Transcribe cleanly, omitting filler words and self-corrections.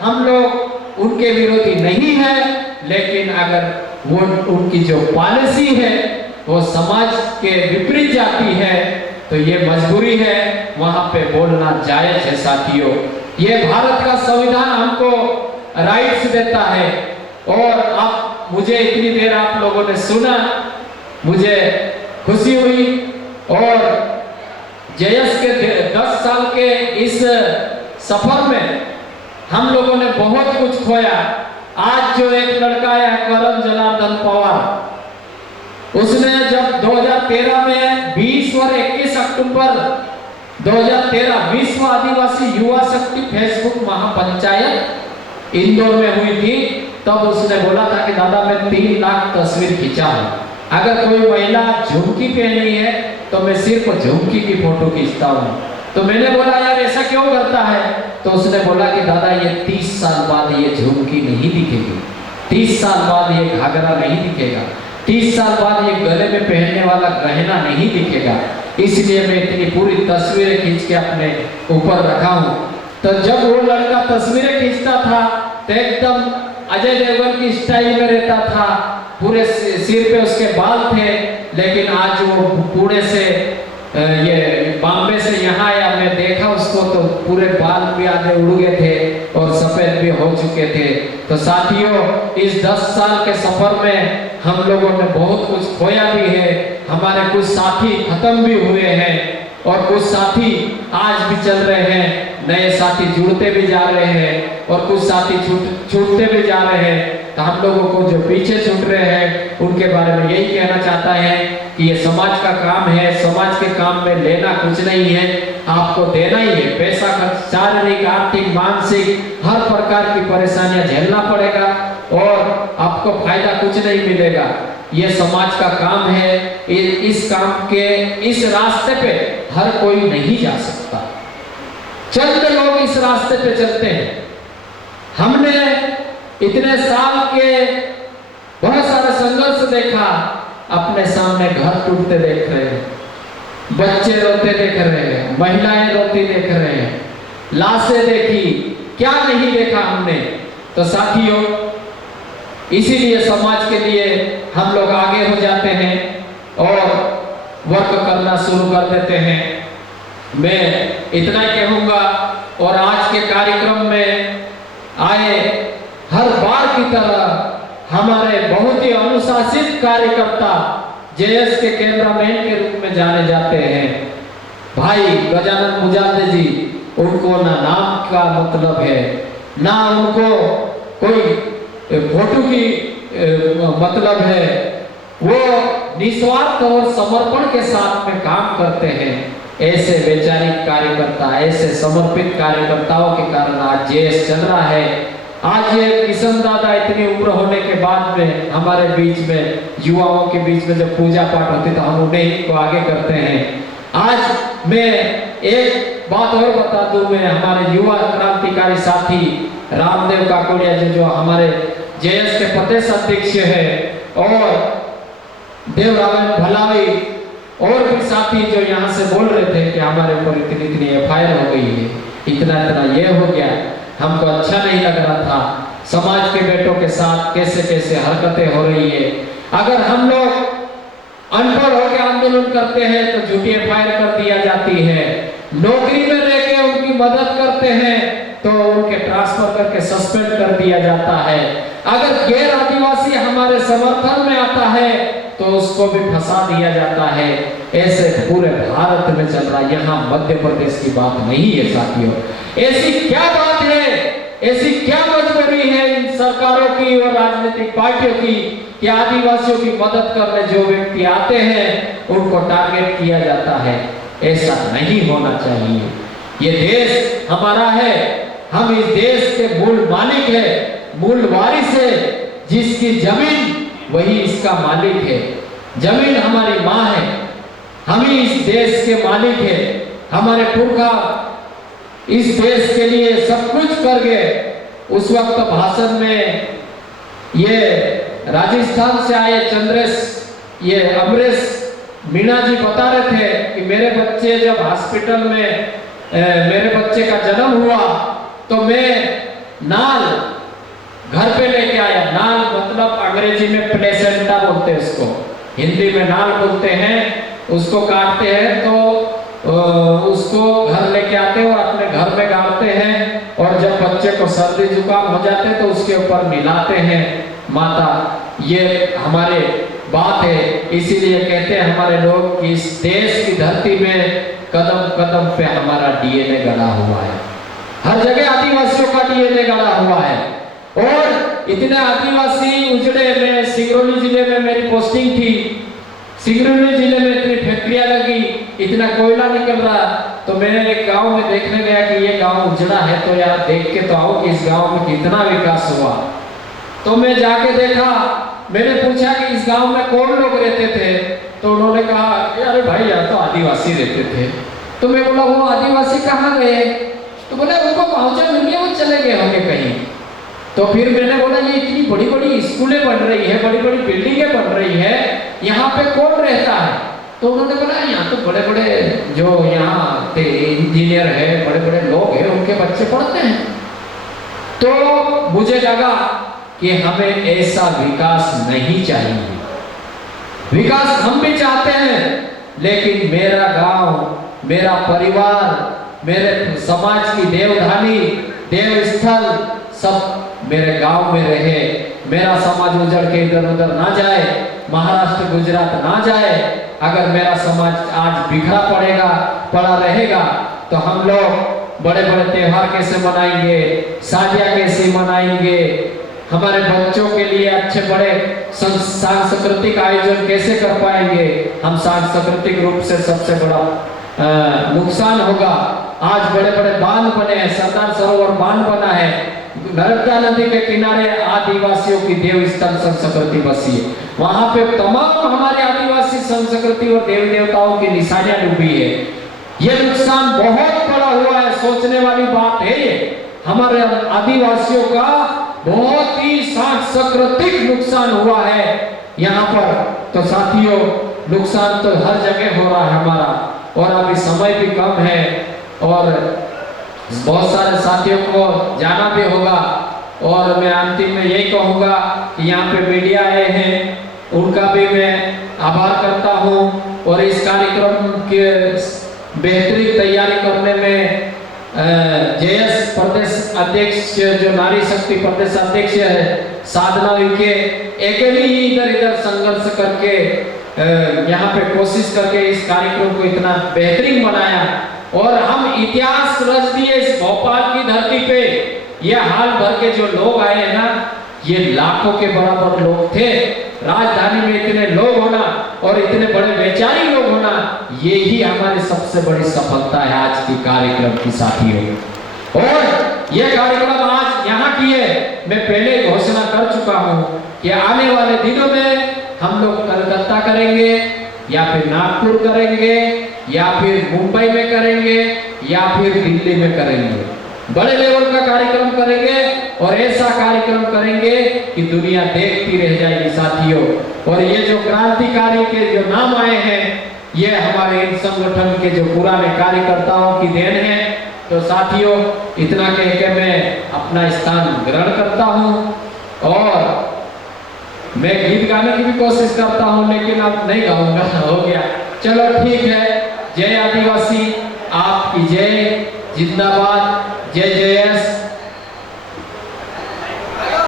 हम लोग उनके विरोधी नहीं है, लेकिन अगर वो उनकी जो पॉलिसी है वो समाज के विपरीत जाती है तो ये मजबूरी है, वहां पे बोलना जायज है साथियों। ये भारत का संविधान हमको राइट्स देता है। और आप मुझे इतनी देर आप लोगों ने सुना, मुझे खुशी हुई। और जेएस के 10 साल के इस सफर में हम लोगों ने बहुत कुछ खोया। आज जो एक लड़का है करण जनार्दन पवार, उसने जब 2013 में 20 और 21 अक्टूबर 2013 विश्व आदिवासी युवा शक्ति फेसबुक महापंचायत इंदौर में हुई थी, तब उसने बोला था कि दादा मैं 3 लाख तस्वीर खींचा हूं। अगर कोई महिला झुमकी पहनी है तो मैं सिर्फ झुमकी की फोटो खींचता हूं। तो मैंने बोला यार ऐसा क्यों करता है? तो उसने बोला कि दादा ये 30 साल बाद ये झुमकी नहीं दिखेगी, 30 साल बाद ये घाघरा नहीं दिखेगा, 30 साल बाद ये गले में पहनने वाला गहना नहीं दिखेगा, इसलिए मैं इतनी पूरी तस्वीरें खींच के अपने ऊपर रखा हूं। तो जब वो लड़का तस्वीरें खींचता था तो एकदम अजय देवगन की स्टाइल में रहता था, पूरे सिर पे उसके बाल थे, लेकिन आज वो पुणे से ये बॉम्बे से यहाँ आया, मैं देखा उसको तो पूरे बाल भी आधे उड़ गए थे और सफेद भी हो चुके थे। तो साथियों इस 10 साल के सफर में हम लोगों ने बहुत कुछ खोया भी है, हमारे कुछ साथी खत्म भी हुए हैं और कुछ साथी आज भी चल रहे हैं, नए साथी जुड़ते भी जा रहे हैं और कुछ साथी छूटते भी जा रहे हैं। तो हम लोगों को जो पीछे छूट रहे हैं उनके बारे में यही कहना चाहता है कि ये समाज का काम है, समाज के काम में लेना कुछ नहीं है, आपको देना ही है। पैसा खर्च, शारीरिक आर्थिक मानसिक हर प्रकार की परेशानियां झेलना पड़ेगा और आपको फायदा कुछ नहीं मिलेगा। ये समाज का काम है, इस काम के इस रास्ते पे हर कोई नहीं जा सकता, चंद लोग इस रास्ते पे चलते हैं। हमने इतने साल के बहुत सारे संघर्ष देखा, अपने सामने घर टूटते देख रहे हैं, बच्चे रोते देख रहे हैं, महिलाएं रोती देख रहे हैं, लाशें देखी, क्या नहीं देखा हमने। तो साथियों इसीलिए समाज के लिए हम लोग आगे हो जाते हैं और वर्क करना शुरू कर देते हैं। मैं इतना ही कहूंगा और आज के कार्यक्रम में आए हर बार की तरह हमारे बहुत ही अनुशासित कार्यकर्ता जेएस के कैमरामैन के रूप में जाने जाते हैं भाई गजानन मुजादे जी। उनको ना नाम का मतलब है, ना उनको कोई फोटो की मतलब है, वो निस्वार्थ और समर्पण के साथ में काम करते हैं। ऐसे वैचारिक कार्यकर्ता, ऐसे समर्पित कार्यकर्ताओं के कारण आज जेएस चल रहा है। आज ये किशन दादा इतनी उम्र होने के बाद में हमारे बीच में, युवाओं के बीच में जब पूजा पाठ होती तो हम उन्हें को आगे करते हैं। आज मैं एक बात और बता दूं, मैं हमारे युवा क्रांतिकारी साथी रामदेव काकोड़िया जी जो हमारे जेएस के प्रदेश अध्यक्ष है और देवरावन भलावी और भी साथी जो यहाँ से बोल रहे थे कि हमारे ऊपर इतनी एफआईआर हो गई है, इतना ये हो गया, हमको अच्छा नहीं लग रहा था। समाज के बेटों के साथ कैसे कैसे हरकतें हो रही है। अगर हम लोग अनपढ़ होकर आंदोलन करते हैं तो झूठी एफआईआर कर दिया जाती है, नौकरी में रह के उनकी मदद करते हैं तो उनके ट्रांसफर करके सस्पेंड कर दिया जाता है। अगर गैर आदिवासी हमारे समर्थन में आता है तो उसको भी फंसा दिया जाता है। ऐसे पूरे भारत में चल रहा है, यहाँ मध्य प्रदेश की बात नहीं है साथियों। ऐसी क्या बात है, ऐसी क्या मजबूरी है इन सरकारों की और राजनीतिक पार्टियों की कि आदिवासियों की मदद करने जो व्यक्ति आते हैं उनको टारगेट किया जाता है? ऐसा नहीं होना चाहिए। ये देश हमारा है, हम इस देश के मूल मालिक है, मूल वारिस है। जिसकी जमीन वही इसका मालिक है। जमीन हमारी माँ है, हम ही इस देश के मालिक है। हमारे पुरखा इस देश के लिए सब कुछ कर गए। उस वक्त भाषण में ये राजस्थान से आए ये अमरेश मीणा जी बता रहे थे कि मेरे बच्चे जब हॉस्पिटल में मेरे बच्चे का जन्म हुआ तो मैं ना में नाल बोलते हैं, उसको काटते हैं तो उसको घर लेके आते हैं और अपने घर में गाड़ते हैं, और जब बच्चे को सर्दी जुकाम हो जाते हैं तो उसके ऊपर मिलाते हैं माता। ये हमारे बात है, इसीलिए कहते हैं हमारे लोग कि इस देश की धरती में कदम कदम पे हमारा डीएनए गड़ा हुआ है। हर जगह आदिवासियों का डीएनए गड़ा हुआ है, और इतने आदिवासी उजड़े में, सिंगरौली जिले में मेरी पोस्टिंग थी, सिंगरौली जिले में इतनी फैक्ट्रियां लगी, इतना कोयला निकल रहा, तो मैंने एक गांव में देखने गया कि ये गांव उजड़ा है, तो यार देख के तो आओ कि इस गांव में कितना विकास हुआ। तो मैं जाके देखा, मैंने पूछा कि इस गांव में कौन लोग रहते थे, तो उन्होंने कहा अरे भाई यहाँ तो आदिवासी रहते थे। तो मैं बोला वो आदिवासी कहाँ गए? तो बोले उनको पहुंचा मिल गया, वो चले गए होंगे कहीं। तो फिर मैंने बोला ये इतनी बड़ी बड़ी स्कूलें बन रही है, बड़ी बड़ी बिल्डिंगें बन रही है, यहाँ पे कौन रहता है? तो उन्होंने बोला यहाँ तो बड़े बड़े जो यहाँ के इंजीनियर है, बड़े बड़े लोग हैं, उनके बच्चे पढ़ते हैं। तो मुझे लगा कि हमें ऐसा विकास नहीं चाहिए। विकास हम भी चाहते हैं, लेकिन मेरा गांव, मेरा परिवार, मेरे समाज की देवधानी, देव स्थल सब मेरे गांव में रहे, मेरा समाज उजड़ के इधर उधर ना जाए, महाराष्ट्र गुजरात ना जाए। अगर मेरा समाज आज बिखरा पड़ा रहेगा तो हम लोग बड़े बड़े त्योहार कैसे मनाएंगे, शादियां कैसे मनाएंगे, हमारे बच्चों के लिए अच्छे बड़े सांस्कृतिक आयोजन कैसे कर पाएंगे? हम सांस्कृतिक रूप से सबसे बड़ा नुकसान होगा। आज बड़े बड़े बांध बने हैं, सरदार सरोवर बांध बना है, नर्मदा नदी के किनारे आदिवासियों की देव स्थल संस्कृति बसी है, वहां पे तमाम हमारे आदिवासी संस्कृति और देवी देवताओं की निशानियां डूबी है। ये नुकसान बहुत बड़ा हुआ है, सोचने वाली बात है ये। हमारे आदिवासियों का बहुत ही सांस्कृतिक नुकसान हुआ है यहाँ पर। तो साथियों, नुकसान तो हर जगह हो रहा है हमारा, और अभी समय भी कम है, और बहुत सारे साथियों को जाना भी होगा। और मैं अंतिम में यही कहूँगा कि यहाँ पे मीडिया आए हैं, उनका भी मैं आभार करता हूँ, और इस कार्यक्रम के बेहतरीन तैयारी करने में जेएस प्रदेश अध्यक्ष, जो नारी शक्ति प्रदेश अध्यक्ष है साधना विके, अकेली ही इधर इधर संघर्ष करके यहाँ पे कोशिश करके इस कार्यक्रम को इतना बेहतरीन बनाया, और हम इतिहास रच दिए इस भोपाल की धरती पे। ये हाल भर के जो लोग आए हैं ना, ये लाखों के बराबर लोग थे। राजधानी में इतने लोग होना और इतने बड़े वैचारिक लोग होना, यही हमारी सबसे बड़ी सफलता है आज की कार्यक्रम की साथियों। और ये कार्यक्रम आज यहाँ की है, मैं पहले घोषणा कर चुका हूँ कि आने वाले दिनों में हम लोग कलकत्ता करेंगे, या फिर नागपुर करेंगे, या फिर मुंबई में करेंगे, या फिर दिल्ली में करेंगे। बड़े लेवल का कार्यक्रम करेंगे, और ऐसा कार्यक्रम करेंगे कि दुनिया देखती रह जाएगी साथियों। और ये जो क्रांतिकारी के जो नाम आए हैं, ये हमारे इन संगठन के जो पुराने कार्यकर्ताओं की देन है। तो साथियों, इतना कह के मैं अपना स्थान ग्रहण करता हूँ, और मैं गीत गाने की भी कोशिश करता हूँ, लेकिन अब नहीं गाऊंगा, हो गया। चलो ठीक है। जय आदिवासी, आपकी जय, जिंदाबाद, जय जयस।